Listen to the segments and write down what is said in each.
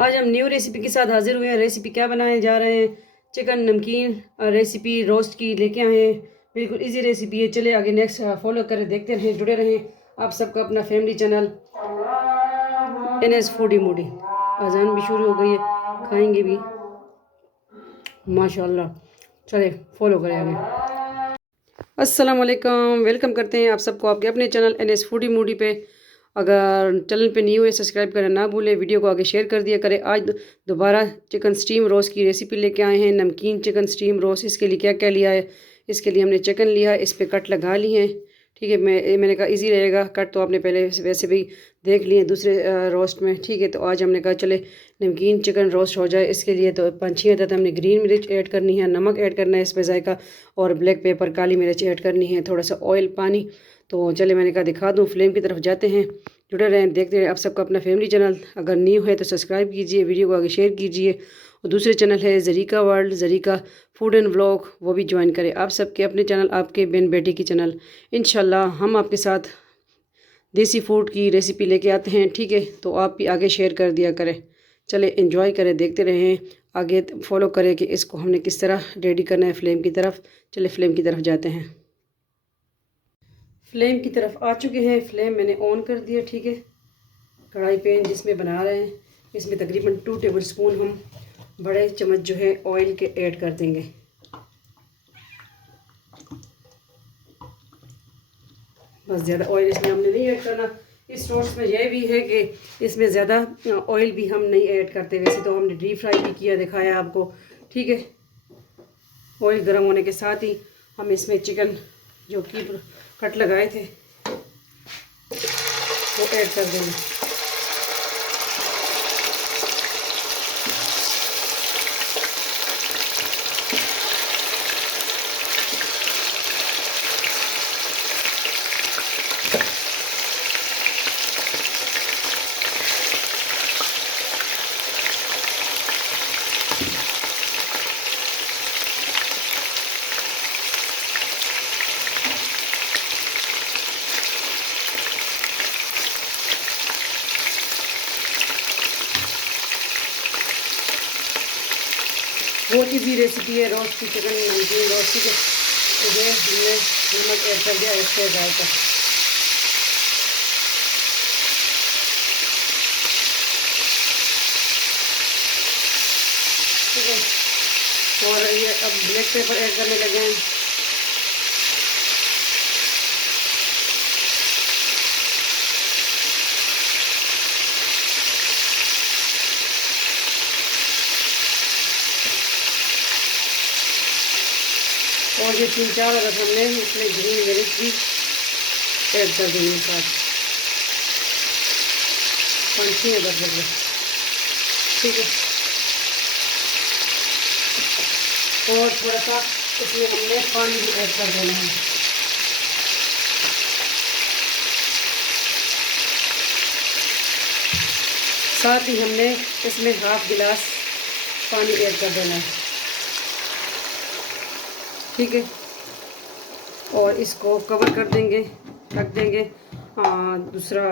आज हम new recipe के साथ हाजिर हुए हैं। रेसिपी क्या बनाने जा रहे हैं? चिकन नमकीन रेसिपी रोस्ट की लेके आए हैं। बिल्कुल इजी रेसिपी है। चले आगे नेक्स्ट फॉलो करें, देखते रहें, जुड़े रहें। आप सबका अपना family channel NS foodie Moody. अजान भी शुरू हो गई है, खाएंगे भी माशाल्लाह। चले फॉलो करें आगे। अस्सलाम वालेकुम, वेलकम करते हैं आप सबको आपके अपने चैनल NS फूडी मूडी पे। अगर चैनल पे न्यू है सब्सक्राइब करना ना भूलें, वीडियो को आगे शेयर कर दिया करें। आज दोबारा चिकन स्टीम रोस्ट की रेसिपी लेके आए हैं, नमकीन चिकन स्टीम रोस्ट। इसके लिए क्या क्या लिया है? इसके लिए हमने चिकन लिया है, इस पर कट लगा लिए हैं। ठीक है, मैंने कहा इजी रहेगा, कट तो आपने पहले वैसे भी देख लिए दूसरे रोस्ट में। ठीक है, तो आज हमने कहा चले नमकीन चिकन रोस्ट हो जाए। इसके लिए तो 5-6 अदद हमने ग्रीन मिर्च ऐड करनी है, नमक ऐड करना है इस पर जायका, और ब्लैक पेपर काली मिर्च ऐड करनी है, थोड़ा सा ऑयल पानी। तो चले मैंने कहा दिखा दूँ, फ्लेम की तरफ जाते हैं, जुड़े रहें, देखते रहें। आप सबका अपना फैमिली चैनल अगर न्यू है तो सब्सक्राइब कीजिए, वीडियो को आगे शेयर कीजिए। और दूसरे चैनल है Zarika world, Zarika food and vlog, वो भी ज्वाइन करें। आप सबके अपने चैनल, आपके बहन बेटी की चैनल। इंशाल्लाह हम आपके साथ देसी फूड की रेसिपी लेके आते हैं। ठीक है, तो आप भी आगे शेयर कर दिया करें। चले एंजॉय करें, देखते रहें, आगे फॉलो करें कि इसको हमने किस तरह रेडी करना है फ्लेम की तरफ। चले फ्लेम की तरफ जाते हैं। फ्लेम की तरफ आ चुके हैं, फ्लेम मैंने ऑन कर दिया। ठीक है, कढ़ाई पैन जिसमें बना रहे हैं, इसमें तकरीबन 2 टेबल स्पून हम बड़े चम्मच जो है ऑयल के ऐड कर देंगे। बस ज़्यादा ऑयल इसमें हमने नहीं ऐड करना। इस रोस्ट में यह भी है कि इसमें ज़्यादा ऑयल भी हम नहीं ऐड करते। वैसे तो हमने डीप फ्राई भी किया, दिखाया आपको। ठीक है, ऑयल गर्म होने के साथ ही हम इसमें चिकन जो कि कट लगाए थे वो ऐड कर देंगे। बहुत ईजी रेसिपी है रोस्ट की, चिकन नमकीन रोस्ट की। तो ये हमने नमक ऐड कर दिया इससे जायका। ठीक है, और ये अब ब्लैक पेपर ऐड करने लगे हैं। और ये 3-4 अदद हमने इसमें ग्रीन मिर्च भी ऐड कर देंगे साथ, 5-6 अदद लगभग। ठीक है, और थोड़ा सा इसमें हमने पानी भी ऐड कर देना है। साथ ही हमने इसमें 1/2 गिलास पानी ऐड कर देना है। ठीक है, और इसको कवर कर देंगे, रख देंगे दूसरा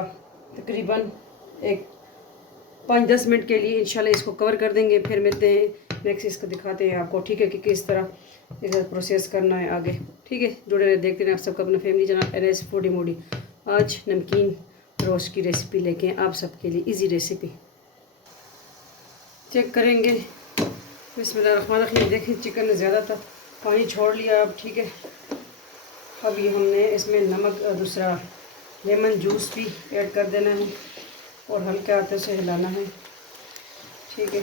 तकरीबन एक 5-10 मिनट के लिए इंशाल्लाह इसको कवर कर देंगे। फिर मिलते हैं नेक्स्ट, इसको दिखाते हैं आपको। ठीक है, कि किस तरह इधर प्रोसेस करना है आगे। ठीक है, जुड़े रहे, देखते रहे। आप सबका अपना family channel NS foodie Moody. आज नमकीन रोस्ट की रेसिपी लेके हैं आप सबके लिए, इजी रेसिपी। चेक करेंगे, बिस्मिल्लाहिर्रहमानिर्रहीम। देखिए चिकन ने ज़्यादा पानी छोड़ लिया अब। ठीक है, अब ये हमने इसमें नमक, दूसरा लेमन जूस भी ऐड कर देना है और हल्के हाथों से हिलाना है। ठीक है,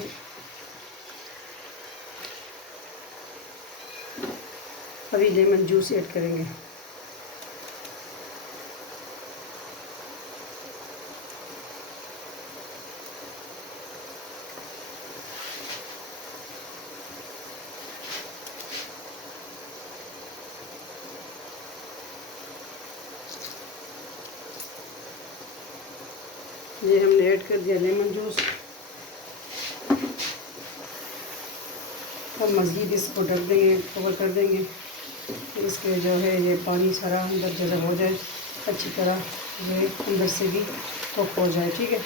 अभी लेमन जूस ऐड करेंगे। ये हमने ऐड कर दिया लेमन जूस। अब मज़ीद इसको ढक देंगे, कवर कर देंगे। इसके जो है ये पानी सारा अंदर जगह हो जाए अच्छी तरह, ये अंदर से भी कुक हो जाए। ठीक है,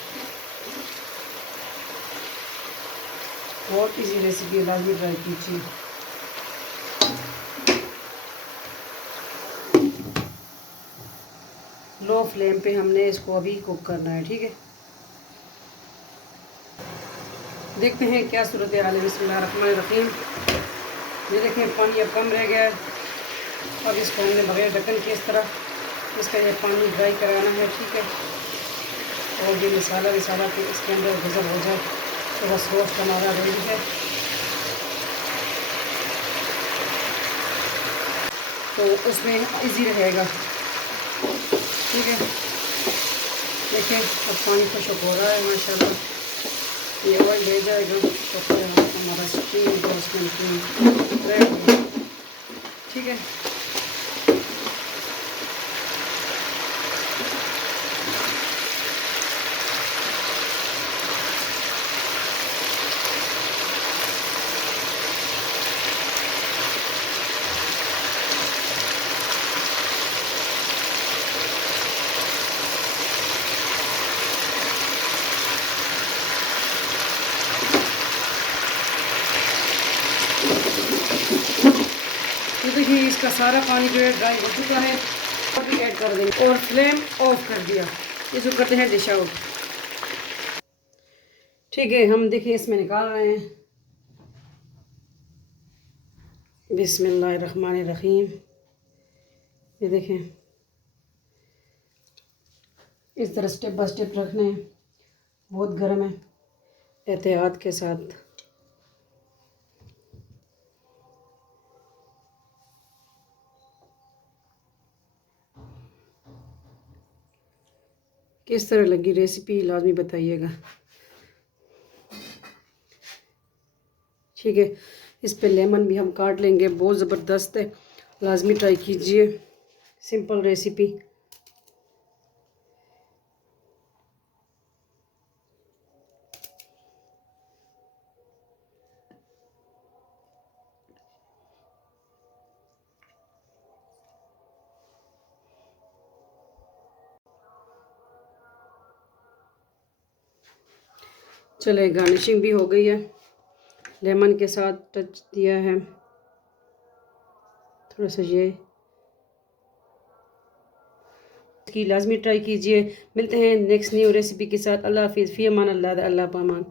बहुत इजी रेसिपी है, लाजमी ट्राई कीजिए। लो फ्लेम पे हमने इसको अभी कुक करना है, ठीक है। देखते हैं क्या सूरत हाल है। बिस्मिल्लाहिर्रहमानिर्रहीम। ये देखें पानी अब कम रह गया है। अब इसको हमने बगैर ढक्कन के इस तरह इसका ये पानी ड्राई कराना है, ठीक है। और ये मसाला के इसके अंदर गज़ब हो जाए तो बस रोस्ट हमारा रेडी है। तो उसमें इजी रहेगा, ठीक है। देखिए अब पानी खुशक हो रहा है माशाल्लाह। ये ऑयल ले जाएगा तो फिर हमारा स्टीम जो उसमें रेडी, ठीक है। तो देखिए इसका सारा पानी जो है ड्राई हो चुका है। और ऐड कर देंगे और फ्लेम ऑफ कर दिया। इसको करते हैं डिश आउट, ठीक है। हम देखिए इसमें निकाल रहे हैं। बिस्मिल्लाहिर्रहमानिर्रहीम। ये देखें इस तरह स्टेप बाय स्टेप रखने हैं। बहुत गर्म है, एहतियात के साथ। किस तरह लगी रेसिपी लाजमी बताइएगा, ठीक है। इस पे लेमन भी हम काट लेंगे, बहुत ज़बरदस्त है, लाजमी ट्राई कीजिए। Simple recipe. चले गार्निशिंग भी हो गई है, लेमन के साथ टच दिया है थोड़ा सा। ये इसकी लाजमी ट्राई कीजिए। मिलते हैं नेक्स्ट न्यू रेसिपी के साथ। अल्लाह हाफिज़, फ़ी अमान अल्लाह, अल्लाह पामान।